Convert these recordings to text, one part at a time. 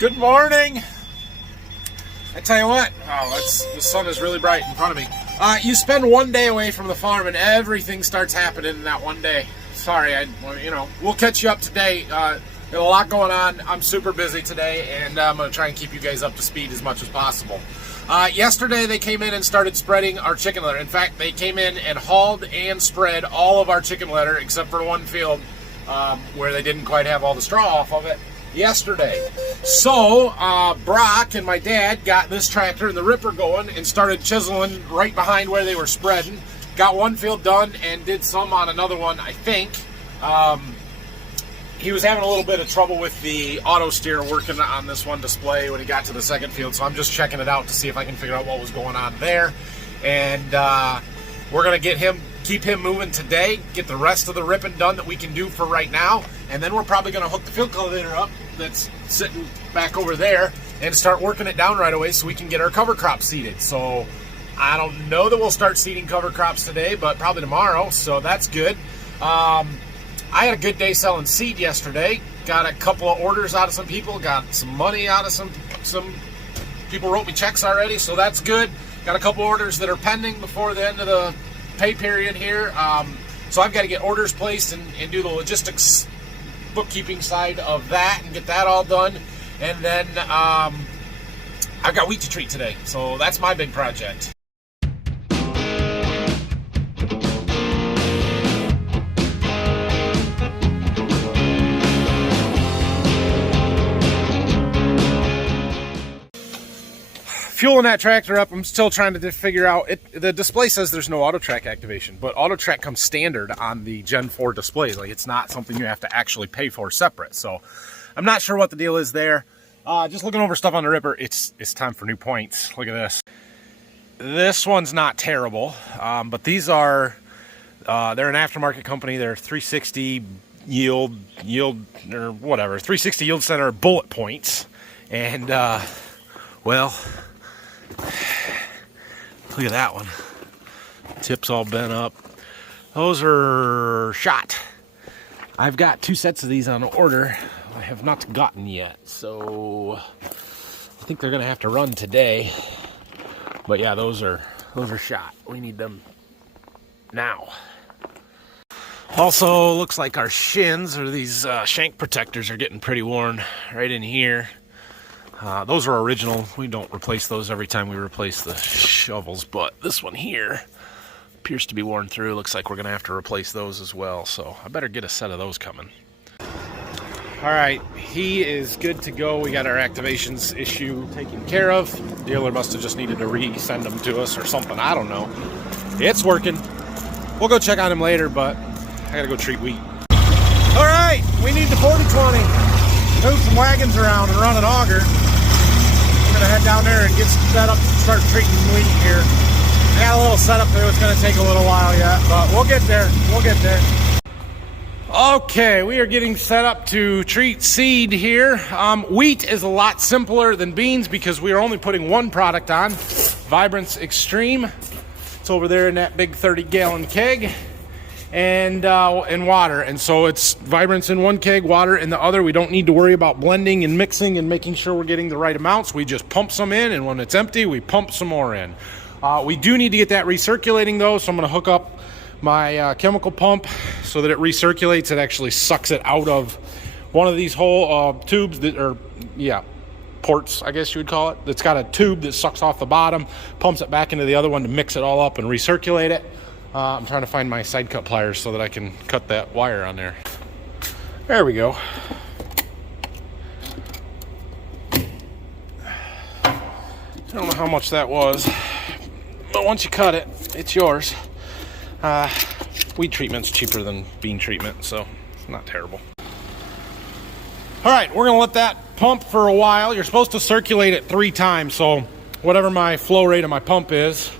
Good morning. I tell you what, the sun is really bright in front of me. You spend one day away from the farm and everything starts happening in that one day. Sorry, we'll catch you up today. There's a lot going on. I'm super busy today, and I'm going to try and keep you guys up to speed as much as possible. Yesterday, they came in and started spreading our chicken litter. In fact, they came in and hauled and spread all of our chicken litter, except for one field where they didn't quite have all the straw off of it yesterday. So, Brock and my dad got this tractor and the ripper going and started chiseling right behind where they were spreading. Got one field done and did some on another one, I think. He was having a little bit of trouble with the auto steer working on this one display when he got to the second field, so I'm just checking it out to see if I can figure out what was going on there. And we're going to keep him moving today, get the rest of the ripping done that we can do for right now, and then we're probably going to hook the field cultivator up that's sitting back over there and start working it down right away so we can get our cover crop seeded. So I don't know that we'll start seeding cover crops today, but probably tomorrow, so that's good. I had a good day selling seed yesterday. Got a couple of orders out of some people, got some money out of some people wrote me checks already, so that's good. Got a couple orders that are pending before the end of the pay period here. So I've got to get orders placed and do the logistics bookkeeping side of that and get that all done. And then I've got wheat to treat today, so that's my big project. Fueling that tractor up, I'm still trying to figure out, the display says there's no auto track activation, but auto track comes standard on the Gen 4 displays. Like, it's not something you have to actually pay for separate. So I'm not sure what the deal is there. Just looking over stuff on the ripper, it's time for new points. Look at this. This one's not terrible, but these are, they're an aftermarket company. They're 360 yield or whatever, 360 yield center bullet points. And, well, look at that one. Tip's all bent up. Those are shot. I've got 2 sets of these on order. I have not gotten yet, so I think they're gonna have to run today. But yeah, those are shot. We need them now. Also, looks like our shins, or these shank protectors, are getting pretty worn right in here. Those are original. We don't replace those every time we replace the shovels, but this one here appears to be worn through. Looks like we're going to have to replace those as well, so I better get a set of those coming. All right, he is good to go. We got our activations issue taken care of. The dealer must have just needed to resend them to us or something. I don't know. It's working. We'll go check on him later, but I got to go treat wheat. All right, we need the 40-20. Move some wagons around and run an auger. I'm gonna head down there and get set up to start treating wheat here. I got a little setup there. It's gonna take a little while yet, but we'll get there. We'll get there. Okay, we are getting set up to treat seed here. Wheat is a lot simpler than beans because we are only putting one product on, Vibrance Extreme. It's over there in that big 30-gallon keg. And water, and so it's Vibrance in one keg, water in the other. We don't need to worry about blending and mixing and making sure we're getting the right amounts. We just pump some in, and when it's empty, we pump some more in. We do need to get that recirculating though, so I'm going to hook up my chemical pump so that it recirculates. It actually sucks it out of one of these whole tubes that are, ports, I guess you would call it. It's got a tube that sucks off the bottom, pumps it back into the other one to mix it all up and recirculate it. I'm trying to find my side cut pliers so that I can cut that wire on there. There we go. I don't know how much that was, but once you cut it, it's yours. Weed treatment's cheaper than bean treatment, so it's not terrible. All right, we're gonna let that pump for a while. You're supposed to circulate it 3 times, so whatever my flow rate of my pump is,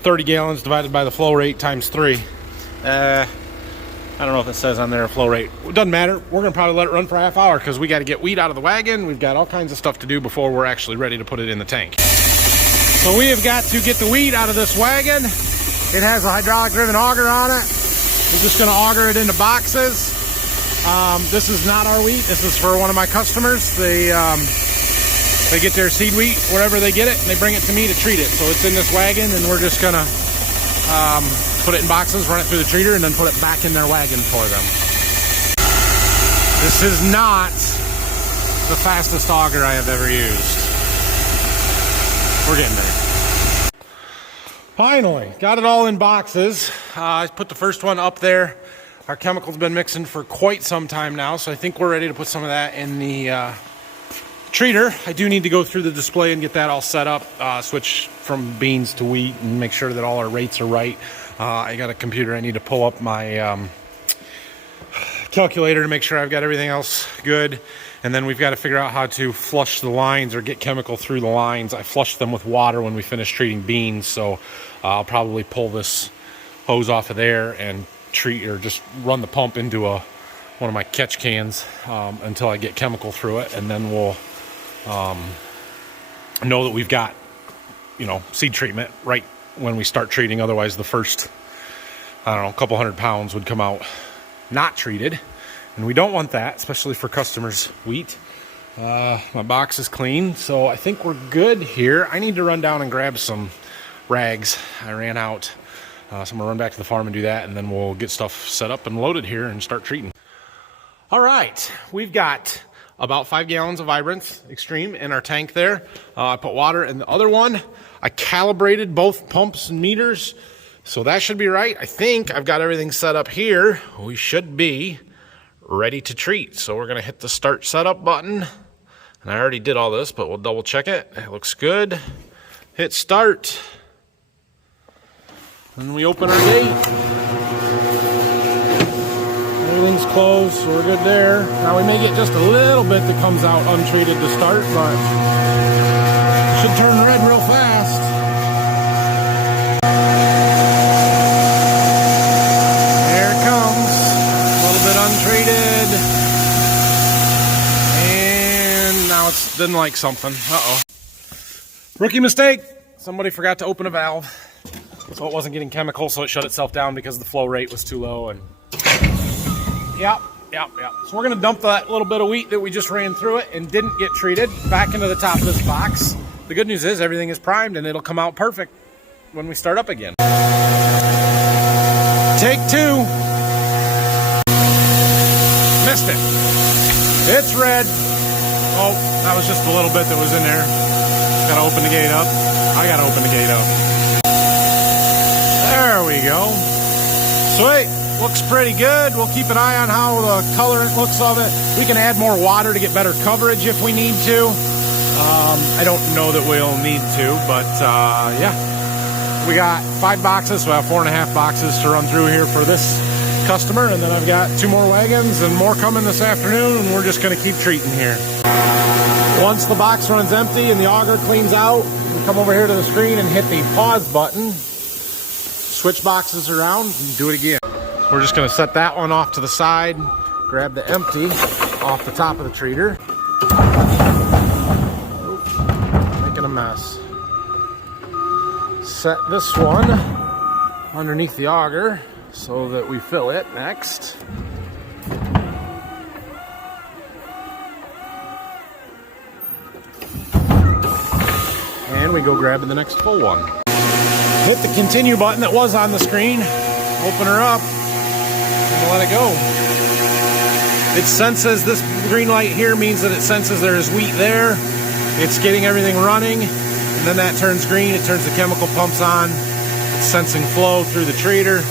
30 gallons divided by the flow rate times 3. I don't know if it says on there a flow rate. It doesn't matter. We're going to probably let it run for a half hour because we got to get wheat out of the wagon. We've got all kinds of stuff to do before we're actually ready to put it in the tank. So we have got to get the wheat out of this wagon. It has a hydraulic driven auger on it. We're just going to auger it into boxes. This is not our wheat. This is for one of my customers. They get their seed wheat wherever they get it, and they bring it to me to treat it. So it's in this wagon, and we're just gonna put it in boxes, run it through the treater, and then put it back in their wagon for them. This is not the fastest auger I have ever used. We're getting there. Finally, got it all in boxes. I put the first one up there. Our chemical's been mixing for quite some time now, so I think we're ready to put some of that in the treater. I do need to go through the display and get that all set up, switch from beans to wheat, and make sure that all our rates are right. I got a computer. I need to pull up my calculator to make sure I've got everything else good. And then we've got to figure out how to flush the lines or get chemical through the lines. I flushed them with water when we finished treating beans, so I'll probably pull this hose off of there and treat, or just run the pump into one of my catch cans until I get chemical through it, and then we'll know that we've got, seed treatment right when we start treating. Otherwise, the first, I don't know, a couple 100 pounds would come out not treated, and we don't want that, especially for customers' wheat. My box is clean, so I think we're good here. I need to run down and grab some rags. I ran out, so I'm gonna run back to the farm and do that, and then we'll get stuff set up and loaded here and start treating. All right, we've got about 5 gallons of Vibrance Extreme in our tank there. I put water in the other one. I calibrated both pumps and meters, so that should be right. I think I've got everything set up here. We should be ready to treat. So we're gonna hit the start setup button. And I already did all this, but we'll double check it. It looks good. Hit start. And we open our gate. Everything's closed, so we're good there. Now we may get just a little bit that comes out untreated to start, but should turn red real fast. There it comes. A little bit untreated. And now it's didn't like something. Uh-oh. Rookie mistake. Somebody forgot to open a valve. So it wasn't getting chemical, so it shut itself down because the flow rate was too low. And Yep. So we're gonna dump that little bit of wheat that we just ran through it and didn't get treated back into the top of this box. The good news is everything is primed and it'll come out perfect when we start up again. Take 2. Missed it. It's red. Oh, that was just a little bit that was in there. Gotta open the gate up. I gotta open the gate up. There we go. Sweet. Looks pretty good. We'll keep an eye on how the color looks of it. We can add more water to get better coverage if we need to. I don't know that we'll need to, but yeah. We got 5 boxes, so I have 4.5 boxes to run through here for this customer, and then I've got 2 more wagons and more coming this afternoon, and we're just gonna keep treating here. Once the box runs empty and the auger cleans out, we come over here to the screen and hit the pause button, switch boxes around, and do it again. We're just gonna set that one off to the side, grab the empty off the top of the treater. Oops, making a mess. Set this one underneath the auger so that we fill it next. And we go grabbing the next full one. Hit the continue button that was on the screen, open her up, and let it go. It senses, this green light here means that it senses there is wheat there. It's getting everything running, and then that turns green, it turns the chemical pumps on. It's sensing flow through the treater,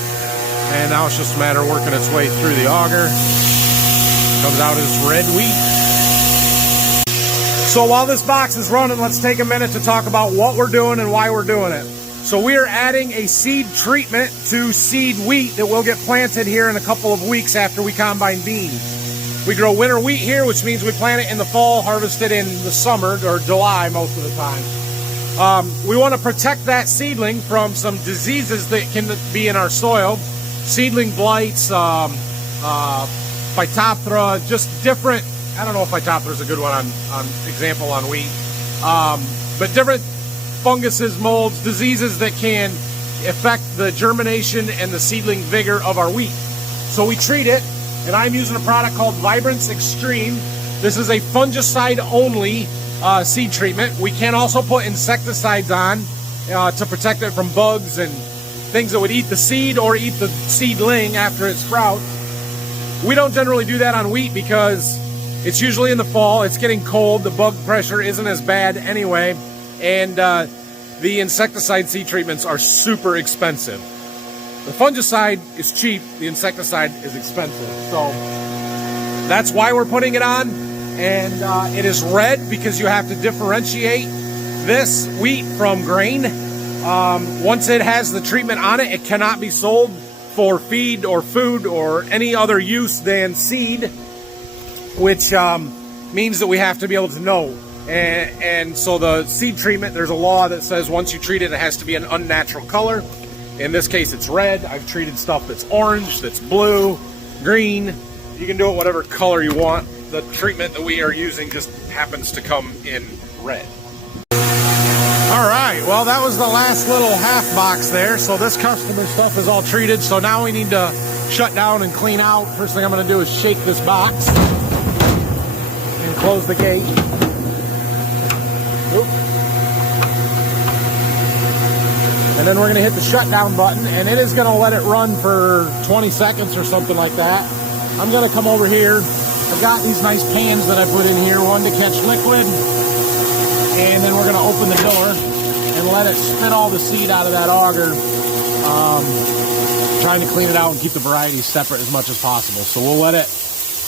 and now it's just a matter of working its way through the auger. Comes out as red wheat. So while this box is running, let's take a minute to talk about what we're doing and why we're doing it. So we are adding a seed treatment to seed wheat that will get planted here in a couple of weeks after we combine beans. We grow winter wheat here, which means we plant it in the fall, harvest it in the summer, or July most of the time. We want to protect that seedling from some diseases that can be in our soil. Seedling blights, Phytophthora, just different, I don't know if Phytophthora is a good one on example on wheat, but different funguses, molds, diseases that can affect the germination and the seedling vigor of our wheat. So we treat it, and I'm using a product called Vibrance Extreme. This is a fungicide only seed treatment. We can also put insecticides on to protect it from bugs and things that would eat the seed or eat the seedling after it sprouts. We don't generally do that on wheat because it's usually in the fall, it's getting cold, the bug pressure isn't as bad anyway, and the insecticide seed treatments are super expensive. The fungicide is cheap, the insecticide is expensive. So that's why we're putting it on. And it is red because you have to differentiate this wheat from grain. Once it has the treatment on it, it cannot be sold for feed or food or any other use than seed, which means that we have to be able to know. And so the seed treatment, there's a law that says once you treat it, it has to be an unnatural color. In this case, it's red. I've treated stuff that's orange, that's blue, green. You can do it whatever color you want. The treatment that we are using just happens to come in red. All right, well, that was the last little half box there. So this customer stuff is all treated. So now we need to shut down and clean out. First thing I'm gonna do is shake this box and close the gate. And then we're gonna hit the shutdown button, and it is gonna let it run for 20 seconds or something like that. I'm gonna come over here. I've got these nice pans that I put in here, one to catch liquid, and then we're gonna open the door and let it spit all the seed out of that auger. Trying to clean it out and keep the varieties separate as much as possible. So we'll let it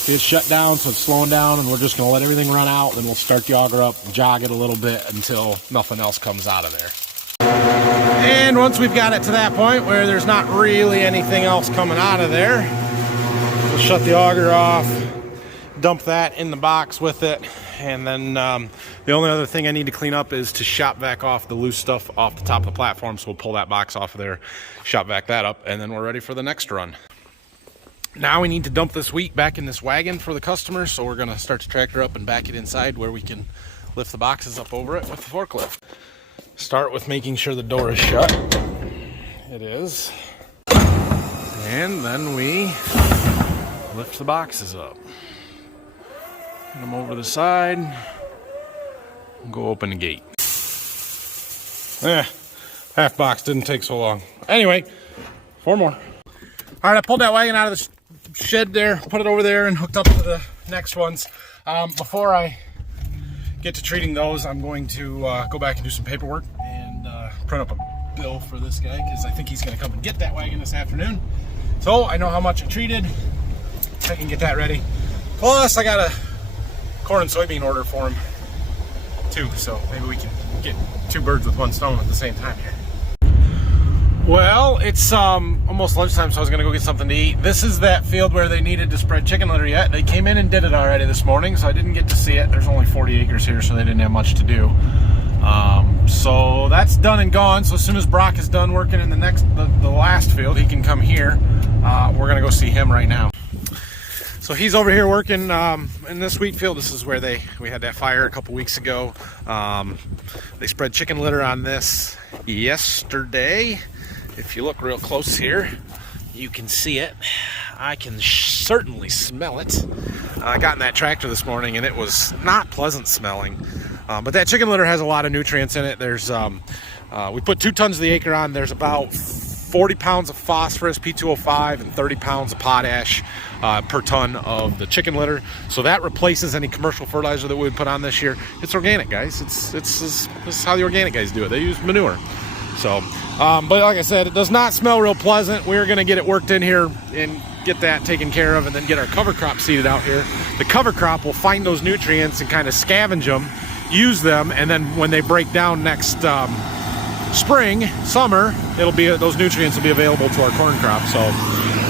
get shut down so it's slowing down, and we're just gonna let everything run out, then we'll start the auger up, jog it a little bit until nothing else comes out of there. And once we've got it to that point where there's not really anything else coming out of there, we'll shut the auger off, dump that in the box with it, and then the only other thing I need to clean up is to shop vac off the loose stuff off the top of the platform. So we'll pull that box off of there, shop vac that up, and then we're ready for the next run. Now we need to dump this wheat back in this wagon for the customer, so we're gonna start the tractor up and back it inside where we can lift the boxes up over it with the forklift. Start with making sure the door is shut. It is. And then we lift the boxes up. Get them over the side. And go open the gate. Half box didn't take so long. Anyway, 4 more. All right, I pulled that wagon out of the shed there, put it over there, and hooked up to the next ones. Before I get to treating those, I'm going to go back and do some paperwork and print up a bill for this guy, because I think he's going to come and get that wagon this afternoon. So I know how much I treated. I can get that ready. Plus, I got a corn and soybean order for him too, so maybe we can get 2 birds with 1 stone at the same time here. Well, it's almost lunchtime, so I was gonna go get something to eat. This is that field where they needed to spread chicken litter yet. They came in and did it already this morning, so I didn't get to see it. There's only 40 acres here, so they didn't have much to do. So that's done and gone. So as soon as Brock is done working in the last field, he can come here. We're gonna go see him right now. So he's over here working in this wheat field. This is where we had that fire a couple weeks ago. They spread chicken litter on this yesterday. If you look real close here, you can see it. I can certainly smell it. I got in that tractor this morning and it was not pleasant smelling. But that chicken litter has a lot of nutrients in it. There's we put 2 tons of the acre on. There's about 40 pounds of phosphorus, P2O5, and 30 pounds of potash per ton of the chicken litter. So that replaces any commercial fertilizer that we would put on this year. It's organic, guys. This is how the organic guys do it. They use manure. So, but like I said, it does not smell real pleasant. We're going to get it worked in here and get that taken care of, and then get our cover crop seeded out here. The cover crop will find those nutrients and kind of scavenge them, use them, and then when they break down next spring, summer, those nutrients will be available to our corn crop. So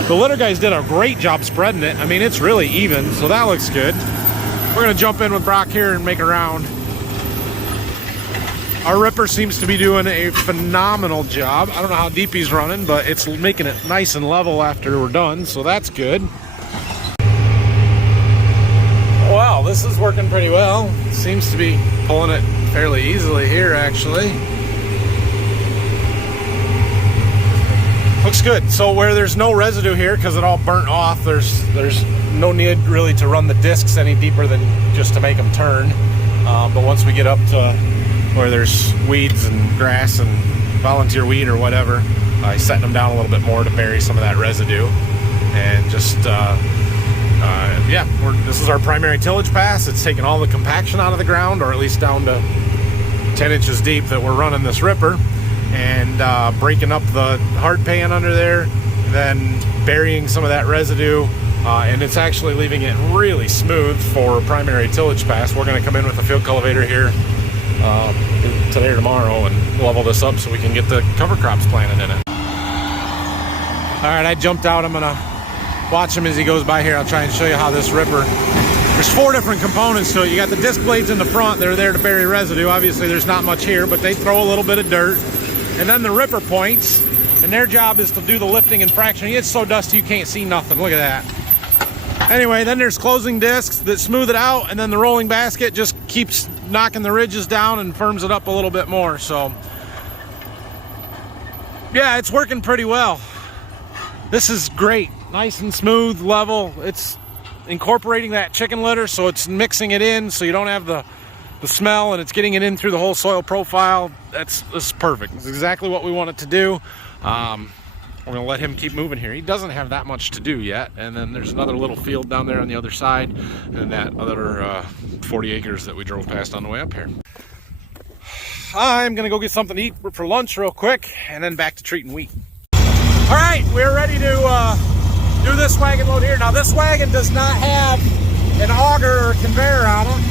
the litter guys did a great job spreading it. I mean, it's really even, so that looks good. We're going to jump in with Brock here and make a round. Our ripper seems to be doing a phenomenal job. I don't know how deep he's running, but it's making it nice and level after we're done, so that's good. Wow, this is working pretty well. Seems to be pulling it fairly easily here, actually. Looks good. So where there's no residue here, because it all burnt off, there's no need really to run the discs any deeper than just to make them turn. But once we get up to where there's weeds and grass and volunteer weed or whatever, I set them down a little bit more to bury some of that residue. And just, yeah, this is our primary tillage pass. It's taking all the compaction out of the ground, or at least down to 10 inches deep that we're running this ripper. And breaking up the hard pan under there, then burying some of that residue, and it's actually leaving it really smooth for primary tillage pass. We're going to come in with a field cultivator here today or tomorrow and level this up so we can get the cover crops planted in it. All right, I jumped out. I'm going to watch him as he goes by here. I'll try and show you how this ripper, there's 4 different components to it. You got the disc blades in the front. They're there to bury residue. Obviously there's not much here, but they throw a little bit of dirt. And then the ripper points, and their job is to do the lifting and fractioning. It's so dusty you can't see nothing. Look at that. Anyway, then there's closing discs that smooth it out, and then the rolling basket just keeps knocking the ridges down and firms it up a little bit more. So, yeah, it's working pretty well. This is great. Nice and smooth, level. It's incorporating that chicken litter, so it's mixing it in so you don't have the smell, and it's getting it in through the whole soil profile. This is perfect. It's exactly what we want it to do. We're gonna let him keep moving here. He doesn't have that much to do yet. And then there's another little field down there on the other side, and that other 40 acres that we drove past on the way up here. I'm gonna go get something to eat for lunch real quick, and then back to treating wheat. All right, we're ready to do this wagon load here. Now this wagon does not have an auger or conveyor on it.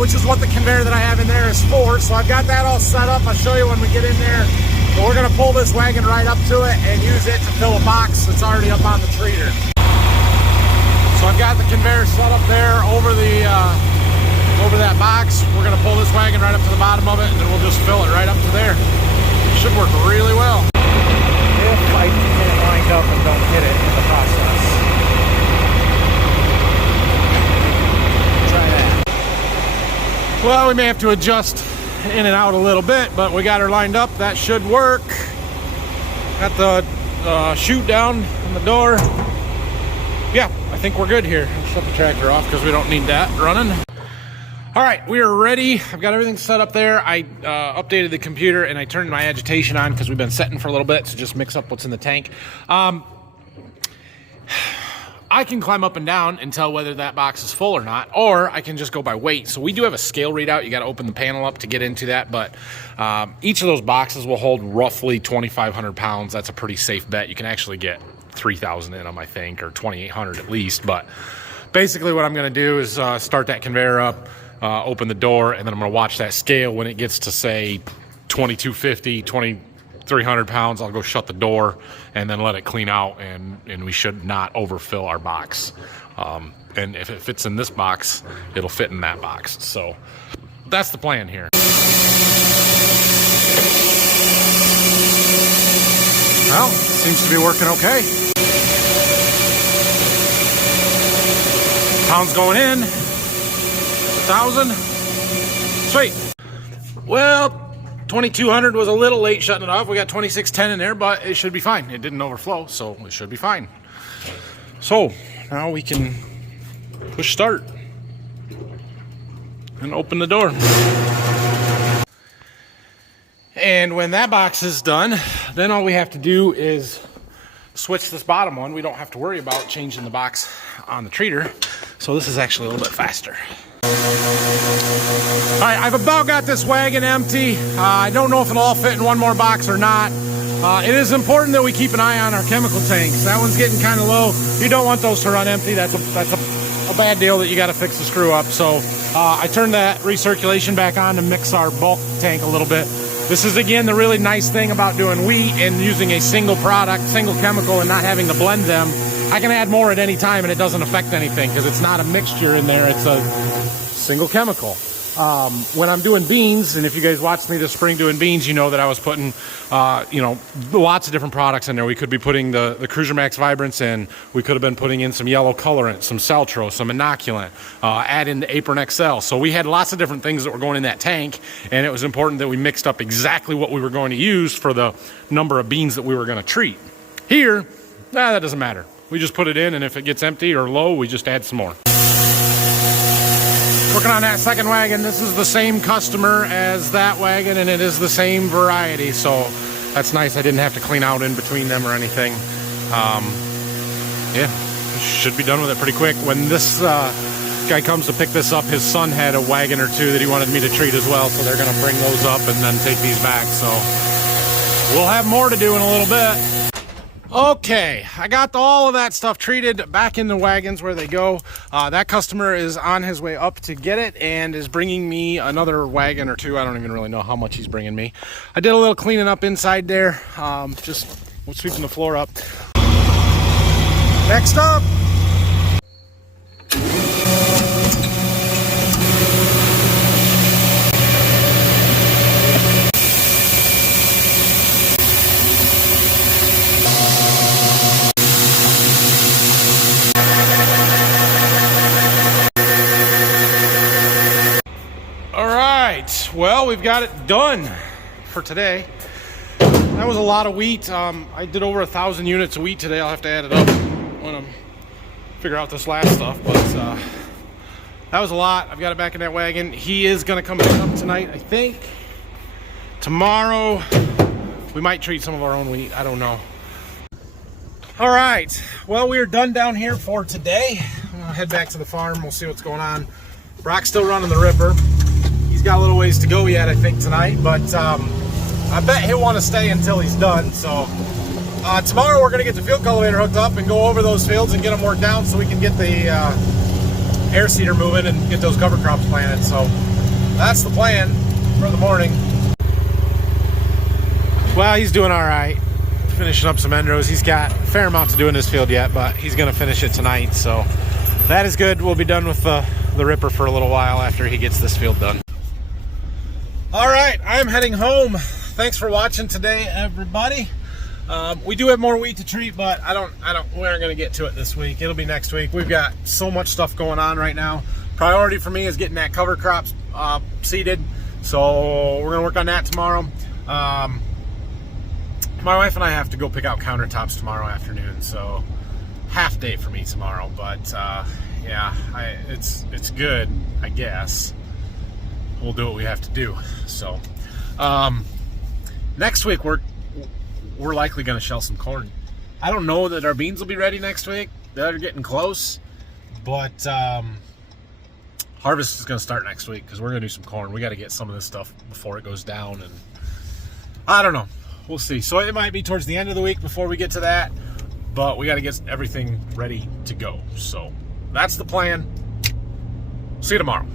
Which is what the conveyor that I have in there is for. So I've got that all set up. I'll show you when we get in there. But we're going to pull this wagon right up to it and use it to fill a box that's already up on the treater. So I've got the conveyor set up there over that box. We're going to pull this wagon right up to the bottom of it, and then we'll just fill it right up to there. It should work really well. If I get it lined up and don't hit it in the process. Try that. Well, we may have to adjust in and out a little bit, but we got her lined up. That should work. Got the chute down on the door. Yeah, I think we're good here. I'll shut the tractor off because we don't need that running. All right, we are ready. I've got everything set up there. I updated the computer and I turned my agitation on because we've been setting for a little bit to just mix up what's in the tank. I can climb up and down and tell whether that box is full or not, or I can just go by weight. So we do have a scale readout. You got to open the panel up to get into that, but each of those boxes will hold roughly 2,500 pounds. That's a pretty safe bet. You can actually get 3,000 in them, I think, or 2,800 at least. But basically what I'm going to do is start that conveyor up, open the door, and then I'm going to watch that scale. When it gets to, say, 2,250, 2,300 pounds, I'll go shut the door and then let it clean out, and we should not overfill our box. And if it fits in this box, it'll fit in that box. So that's the plan here. Well, seems to be working okay. Pounds going in, 1,000. Sweet. Well, 2,200 was a little late shutting it off. We got 2,610 in there, but it should be fine. It didn't overflow, so it should be fine. So now we can push start and open the door. And when that box is done, then all we have to do is switch this bottom one. We don't have to worry about changing the box on the treater. So this is actually a little bit faster. All right, I've about got this wagon empty. I don't know if it'll all fit in one more box or not. It is important that we keep an eye on our chemical tanks. That one's getting kind of low. You don't want those to run empty. That's a bad deal that you got to fix the screw up. So I turned that recirculation back on to mix our bulk tank a little bit. This is, again, the really nice thing about doing wheat and using a single product, single chemical, and not having to blend them. I can add more at any time and it doesn't affect anything because it's not a mixture in there. It's a single chemical. When I'm doing beans, and if you guys watched me this spring doing beans, you know that I was putting, lots of different products in there. We could be putting the Cruiser Max Vibrance in. We could have been putting in some yellow colorant, some Celtro, some inoculant, add in the Apron XL. So we had lots of different things that were going in that tank, and it was important that we mixed up exactly what we were going to use for the number of beans that we were going to treat. Here, that doesn't matter. We just put it in, and if it gets empty or low, we just add some more. Working on that second wagon. This is the same customer as that wagon, and it is the same variety, so that's nice. I didn't have to clean out in between them or anything. Yeah, should be done with it pretty quick. When this guy comes to pick this up, his son had a wagon or two that he wanted me to treat as well, so they're gonna bring those up and then take these back, so we'll have more to do in a little bit. Okay, I got all of that stuff treated back in the wagons where they go. That customer is on his way up to get it and is bringing me another wagon or two. I don't even really know how much he's bringing me. I did a little cleaning up inside there, just sweeping the floor up. Next up, well, we've got it done for today. That was a lot of wheat. I did over 1,000 units of wheat today. I'll have to add it up when I figure out this last stuff, but that was a lot. I've got it back in that wagon. He is going to come pick up tonight, I think. Tomorrow, we might treat some of our own wheat. I don't know. All right. Well, we are done down here for today. I'm going to head back to the farm. We'll see what's going on. Brock's still running the Ripper. He's got a little ways to go yet, I think, tonight, but I bet he'll want to stay until he's done. So tomorrow we're going to get the field cultivator hooked up and go over those fields and get them worked down so we can get the air seeder moving and get those cover crops planted. So that's the plan for the morning. Well, he's doing all right. Finishing up some end rows. He's got a fair amount to do in this field yet, but he's going to finish it tonight. So that is good. We'll be done with the Ripper for a little while after he gets this field done. All right, I am heading home. Thanks for watching today, everybody. We do have more wheat to treat, but we aren't gonna get to it this week. It'll be next week. We've got so much stuff going on right now. Priority for me is getting that cover crops seeded. So we're gonna work on that tomorrow. My wife and I have to go pick out countertops tomorrow afternoon, so half day for me tomorrow, but yeah, it's good, I guess. We'll do what we have to do. So next week we're likely going to shell some corn. I don't know that our beans will be ready next week. They're getting close, but harvest is going to start next week because we're going to do some corn. We got to get some of this stuff before it goes down, and I don't know. We'll see. So it might be towards the end of the week before we get to that, but we got to get everything ready to go. So that's the plan. See you tomorrow.